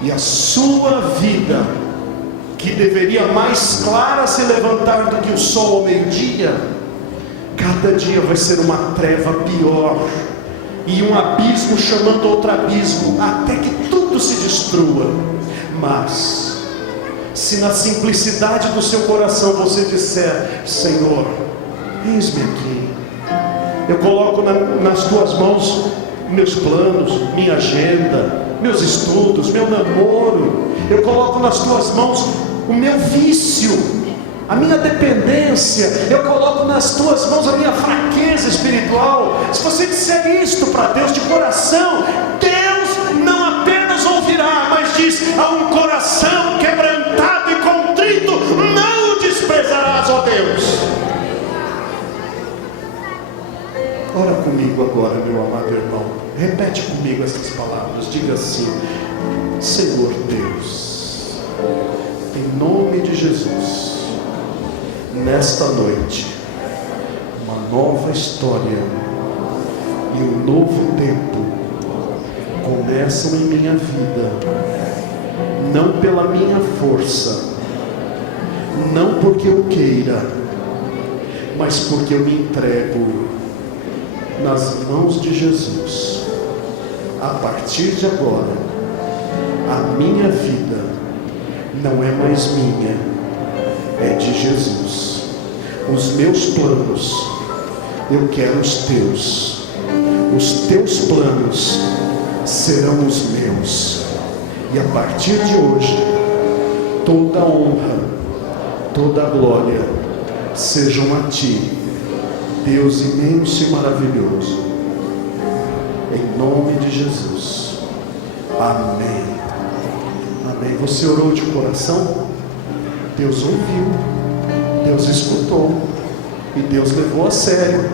E a sua vida, que deveria mais clara se levantar do que o sol ao meio-dia, cada dia vai ser uma treva pior, e um abismo chamando outro abismo, até que tudo se destrua. Mas se na simplicidade do seu coração você disser: Senhor, eis-me aqui, eu coloco nas tuas mãos meus planos, minha agenda, meus estudos, meu namoro, eu coloco nas tuas mãos o meu vício, a minha dependência, eu coloco nas tuas mãos a minha fraqueza espiritual. Se você disser isto para Deus de coração, Deus não apenas ouvirá, mas diz: a um coração quebrantado e contrito não o desprezarás, ó Deus. Ora comigo agora, meu amado irmão, repete comigo essas palavras, diga assim: Senhor Deus, em nome de Jesus, nesta noite, uma nova história e um novo tempo começam em minha vida, não pela minha força, não porque eu queira, mas porque eu me entrego nas mãos de Jesus. A partir de agora, a minha vida não é mais minha, é de Jesus. Os meus planos, eu quero os teus. os teus planos serão os meus, e a partir de hoje, toda a honra, toda a glória sejam a ti, Deus imenso e maravilhoso, em nome de Jesus, amém, amém. Você orou de coração? Deus ouviu, Deus escutou, e Deus levou a sério,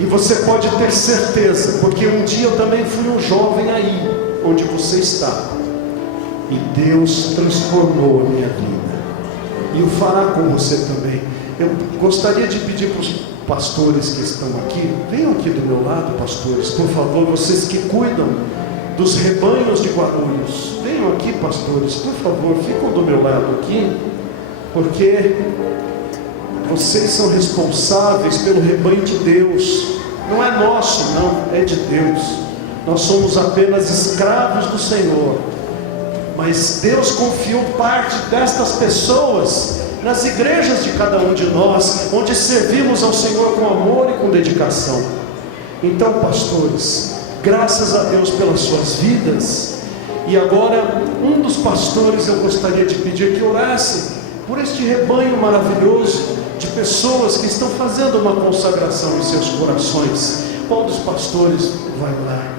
e você pode ter certeza, porque um dia eu também fui um jovem aí, onde você está, e Deus transformou a minha vida, e o fará com você também. Eu gostaria de pedir para os pastores que estão aqui, venham aqui do meu lado, pastores, por favor, vocês que cuidam dos rebanhos de Guarulhos, venham aqui, pastores, por favor, ficam do meu lado aqui, porque vocês são responsáveis pelo rebanho de Deus, não é nosso não, é de Deus, nós somos apenas escravos do Senhor, mas Deus confiou parte destas pessoas nas igrejas de cada um de nós, onde servimos ao Senhor com amor e com dedicação. Então, pastores, graças a Deus pelas suas vidas. E agora, um dos pastores eu gostaria de pedir que orasse por este rebanho maravilhoso de pessoas que estão fazendo uma consagração em seus corações. Qual dos pastores vai orar?